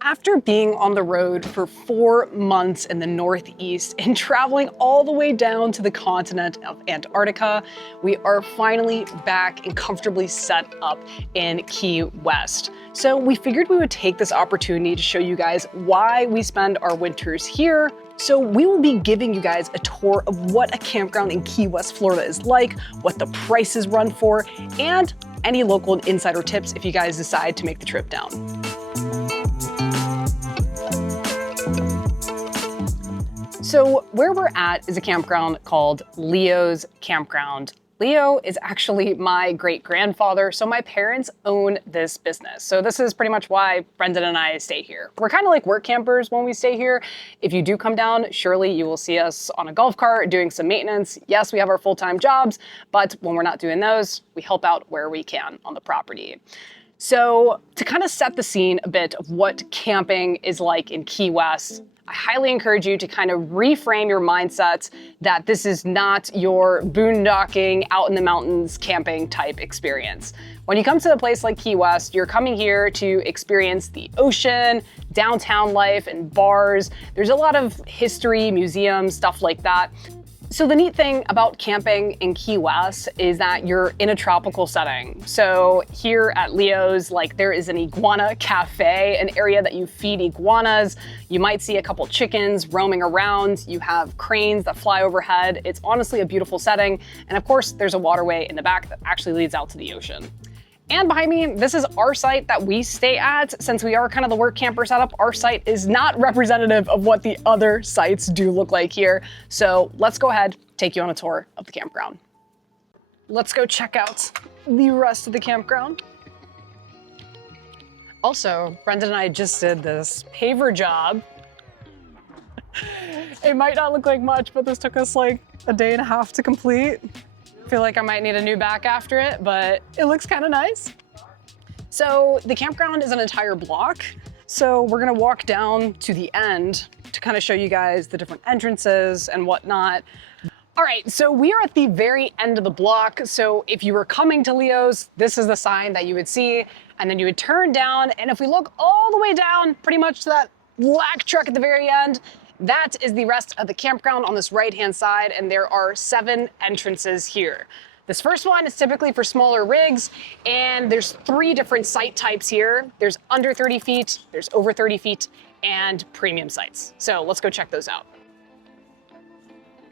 After being on the road for 4 months in the Northeast and traveling all the way down to the continent of Antarctica, we are finally back and comfortably set up in Key West. So we figured we would take this opportunity to show you guys why we spend our winters here. So we will be giving you guys a tour of what a campground in Key West, Florida is like, what the prices run for, and any local insider tips if you guys decide to make the trip down. So where we're at is a campground called Leo's Campground. Leo is actually my great-grandfather, so my parents own this business. So this is pretty much why Brendan and I stay here. We're kind of like work campers when we stay here. If you do come down, surely you will see us on a golf cart doing some maintenance. Yes, we have our full-time jobs, but when we're not doing those, we help out where we can on the property. So to kind of set the scene a bit of what camping is like in Key West, I highly encourage you to kind of reframe your mindset that this is not your boondocking, out in the mountains camping type experience. When you come to a place like Key West, you're coming here to experience the ocean, downtown life, and bars. There's a lot of history, museums, stuff like that. So the neat thing about camping in Key West is that you're in a tropical setting. So here at Leo's, there is an iguana cafe, an area that you feed iguanas. You might see a couple chickens roaming around. You have cranes that fly overhead. It's honestly a beautiful setting. And of course, there's a waterway in the back that actually leads out to the ocean. And behind me, this is our site that we stay at. Since we are kind of the work camper setup, our site is not representative of what the other sites do look like here. So let's go ahead, take you on a tour of the campground. Let's go check out the rest of the campground. Also, Brendan and I just did this paver job. It might not look like much, but this took us like a day and a half to complete. Feel like I might need a new back after it, but it looks kind of nice. So the campground is an entire block. So we're gonna walk down to the end to kind of show you guys the different entrances and whatnot. All right, so we are at the very end of the block. So if you were coming to Leo's, this is the sign that you would see, and then you would turn down. And if we look all the way down, pretty much to that black truck at the very end, that is the rest of the campground on this right-hand side, and there are 7 entrances here. This first one is typically for smaller rigs, and there's 3 different site types here. There's under 30 feet, there's over 30 feet, and premium sites. So let's go check those out.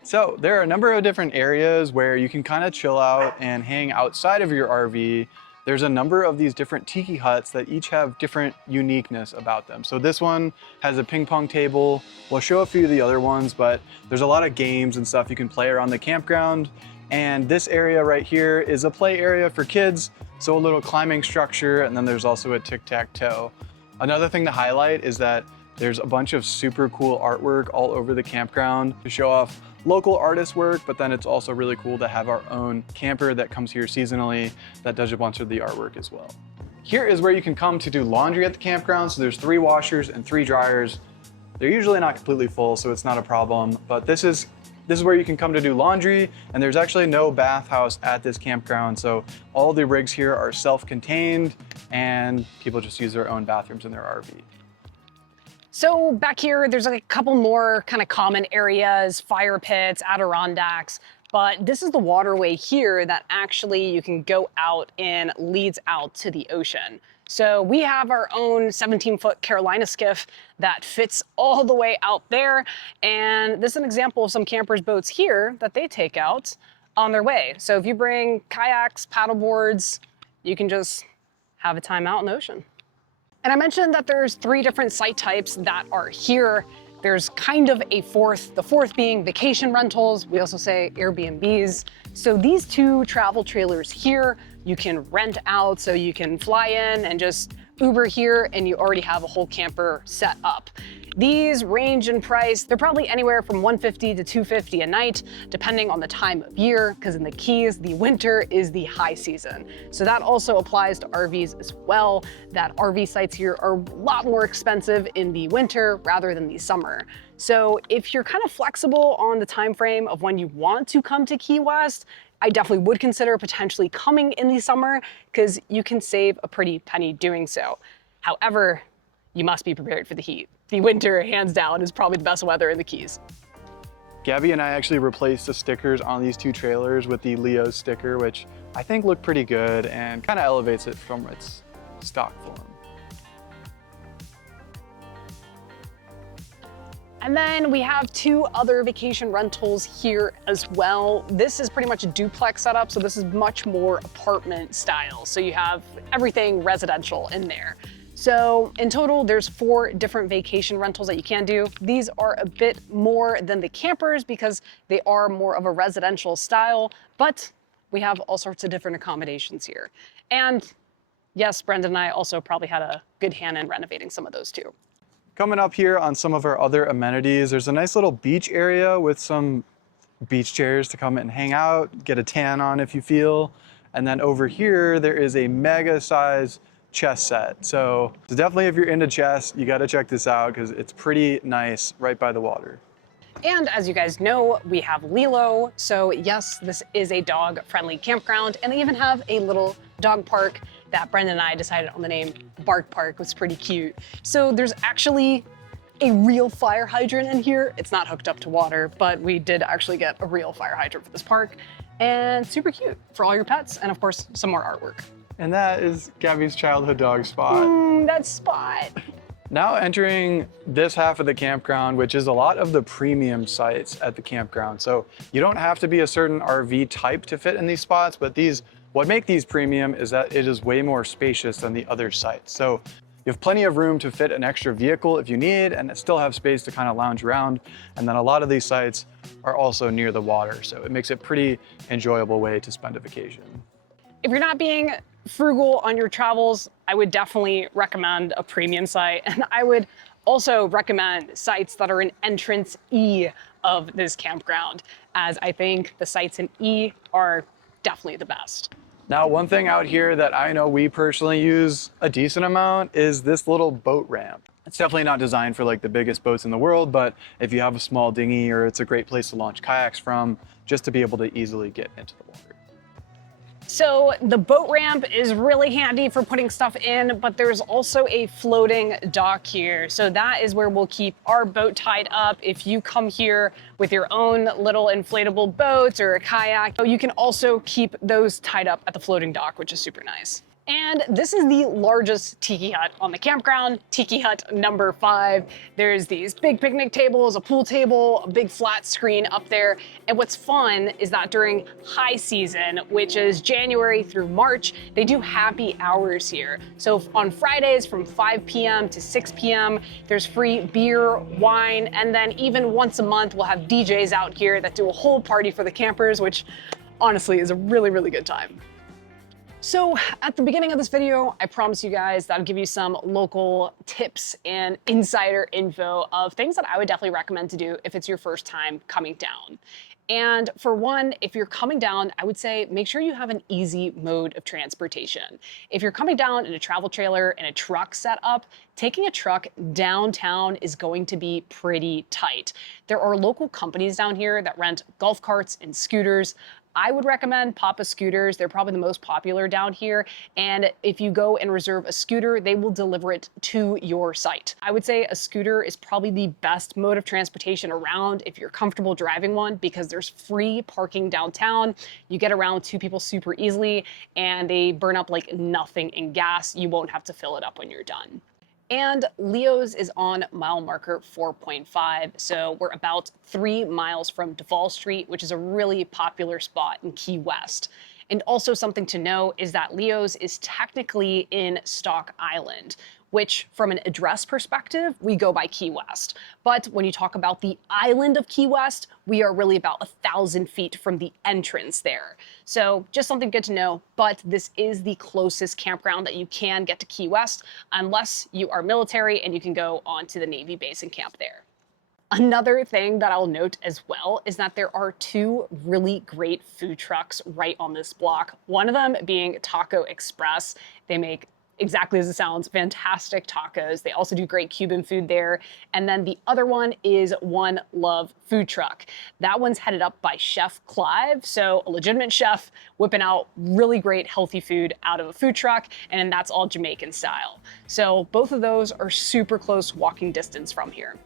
So there are a number of different areas where you can kind of chill out and hang outside of your RV. There's a number of these different tiki huts that each have different uniqueness about them. So this one has a ping pong table. We'll show a few of the other ones, but there's a lot of games and stuff you can play around the campground. And this area right here is a play area for kids. So a little climbing structure, and then there's also a tic-tac-toe. Another thing to highlight is that there's a bunch of super cool artwork all over the campground to show off local artist work, but then it's also really cool to have our own camper that comes here seasonally that does a bunch of the artwork as well. Here is where you can come to do laundry at the campground. So there's 3 washers and 3 dryers. They're usually not completely full, so it's not a problem, but this is where you can come to do laundry, and there's actually no bathhouse at this campground. So all the rigs here are self-contained, and people just use their own bathrooms in their RV. So back here, there's a couple more kind of common areas, fire pits, Adirondacks, but this is the waterway here that actually you can go out and leads out to the ocean. So we have our own 17-foot Carolina skiff that fits all the way out there. And this is an example of some campers' boats here that they take out on their way. So if you bring kayaks, paddle boards, you can just have a time out in the ocean. And I mentioned that there's 3 different site types that are here. There's kind of a fourth, the fourth being vacation rentals. We also say Airbnbs. So these 2 travel trailers here, you can rent out, so you can fly in and just Uber here and you already have a whole camper set up. These range in price. They're probably anywhere from $150 to $250 a night, depending on the time of year, because in the Keys, the winter is the high season. So that also applies to RVs as well, that RV sites here are a lot more expensive in the winter rather than the summer. So if you're kind of flexible on the time frame of when you want to come to Key West, I definitely would consider potentially coming in the summer because you can save a pretty penny doing so. However, you must be prepared for the heat. The winter, hands down, is probably the best weather in the Keys. Gabby and I actually replaced the stickers on these two trailers with the Leo sticker, which I think looked pretty good and kind of elevates it from its stock form. And then we have two other vacation rentals here as well. This is pretty much a duplex setup, so this is much more apartment style. So you have everything residential in there. So in total, there's 4 different vacation rentals that you can do. These are a bit more than the campers because they are more of a residential style, but we have all sorts of different accommodations here. And yes, Brendan and I also probably had a good hand in renovating some of those too. Coming up here on some of our other amenities, there's a nice little beach area with some beach chairs to come and hang out, get a tan on if you feel. And then over here, there is a mega size chess set. So definitely if you're into chess, you gotta check this out because it's pretty nice right by the water. And as you guys know, we have Lilo. So yes, this is a dog-friendly campground, and they even have a little dog park that Brendan and I decided on the name Bark Park. Was pretty cute. So there's actually a real fire hydrant in here. It's not hooked up to water, but we did actually get a real fire hydrant for this park, and super cute for all your pets, and of course, some more artwork. And that is Gabby's childhood dog Spot. That Spot. Now entering this half of the campground, which is a lot of the premium sites at the campground. So you don't have to be a certain RV type to fit in these spots, but what make these premium is that it is way more spacious than the other sites. So you have plenty of room to fit an extra vehicle if you need, and still have space to kind of lounge around. And then a lot of these sites are also near the water, so it makes it pretty enjoyable way to spend a vacation. If you're not being frugal on your travels, I would definitely recommend a premium site. And I would also recommend sites that are in entrance E of this campground, as I think the sites in E are definitely the best. Now, one thing out here that I know we personally use a decent amount is this little boat ramp. It's definitely not designed for like the biggest boats in the world, but if you have a small dinghy, or it's a great place to launch kayaks from, just to be able to easily get into the water. So the boat ramp is really handy for putting stuff in, but there's also a floating dock here. So that is where we'll keep our boat tied up. If you come here with your own little inflatable boats or a kayak, you can also keep those tied up at the floating dock, which is super nice. And this is the largest tiki hut on the campground, tiki hut number 5. There's these big picnic tables, a pool table, a big flat screen up there. And what's fun is that during high season, which is January through March, they do happy hours here. So on Fridays from 5 p.m. to 6 p.m., there's free beer, wine, and then even once a month, we'll have DJs out here that do a whole party for the campers, which honestly is a really, really good time. So at the beginning of this video, I promised you guys that I'd give you some local tips and insider info of things that I would definitely recommend to do if it's your first time coming down. And for one, if you're coming down, I would say make sure you have an easy mode of transportation. If you're coming down in a travel trailer and a truck setup, taking a truck downtown is going to be pretty tight. There are local companies down here that rent golf carts and scooters. I would recommend Papa Scooters. They're probably the most popular down here. And if you go and reserve a scooter, they will deliver it to your site. I would say a scooter is probably the best mode of transportation around if you're comfortable driving one, because there's free parking downtown. You get around 2 people super easily, and they burn up like nothing in gas. You won't have to fill it up when you're done. And Leo's is on mile marker 4.5, so we're about 3 miles from Duval Street, which is a really popular spot in Key West. And also something to know is that Leo's is technically in Stock Island, which from an address perspective, we go by Key West. But when you talk about the island of Key West, we are really about 1,000 feet from the entrance there. So just something good to know, but this is the closest campground that you can get to Key West, unless you are military and you can go on to the Navy base and camp there. Another thing that I'll note as well is that there are 2 really great food trucks right on this block. One of them being Taco Express. They make Exactly as it sounds, fantastic tacos. They also do great Cuban food there. And then the other one is One Love Food Truck. That one's headed up by Chef Clive, so a legitimate chef whipping out really great healthy food out of a food truck, and that's all Jamaican style. So both of those are super close walking distance from here.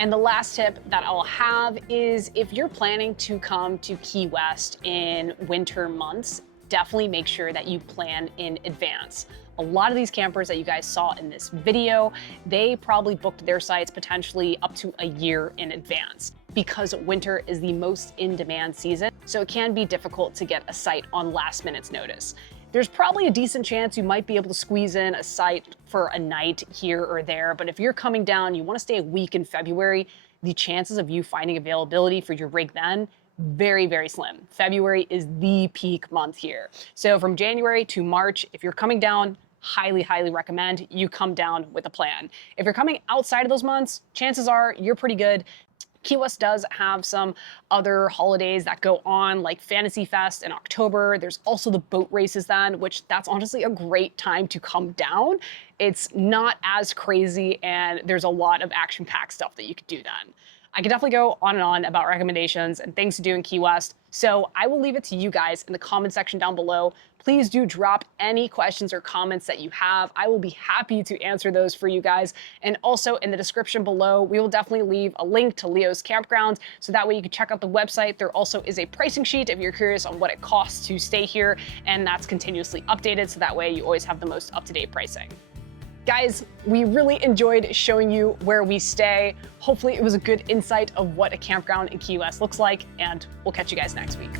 And the last tip that I'll have is if you're planning to come to Key West in winter months, definitely make sure that you plan in advance. A lot of these campers that you guys saw in this video, they probably booked their sites potentially up to a year in advance because winter is the most in-demand season, so it can be difficult to get a site on last minute's notice. There's probably a decent chance you might be able to squeeze in a site for a night here or there, but if you're coming down, you want to stay a week in February, the chances of you finding availability for your rig then very, very slim. February is the peak month here. So from January to March, if you're coming down, highly, highly recommend you come down with a plan. If you're coming outside of those months, chances are you're pretty good. Key West does have some other holidays that go on, like Fantasy Fest in October. There's also the boat races then, which that's honestly a great time to come down. It's not as crazy, and there's a lot of action-packed stuff that you could do then. I could definitely go on and on about recommendations and things to do in Key West, so I will leave it to you guys in the comment section down below. Please do drop any questions or comments that you have. I will be happy to answer those for you guys. And also in the description below, we will definitely leave a link to Leo's Campground, so that way you can check out the website. There also is a pricing sheet if you're curious on what it costs to stay here, and that's continuously updated, so that way you always have the most up-to-date pricing. Guys, we really enjoyed showing you where we stay. Hopefully it was a good insight of what a campground in Key West looks like, and we'll catch you guys next week.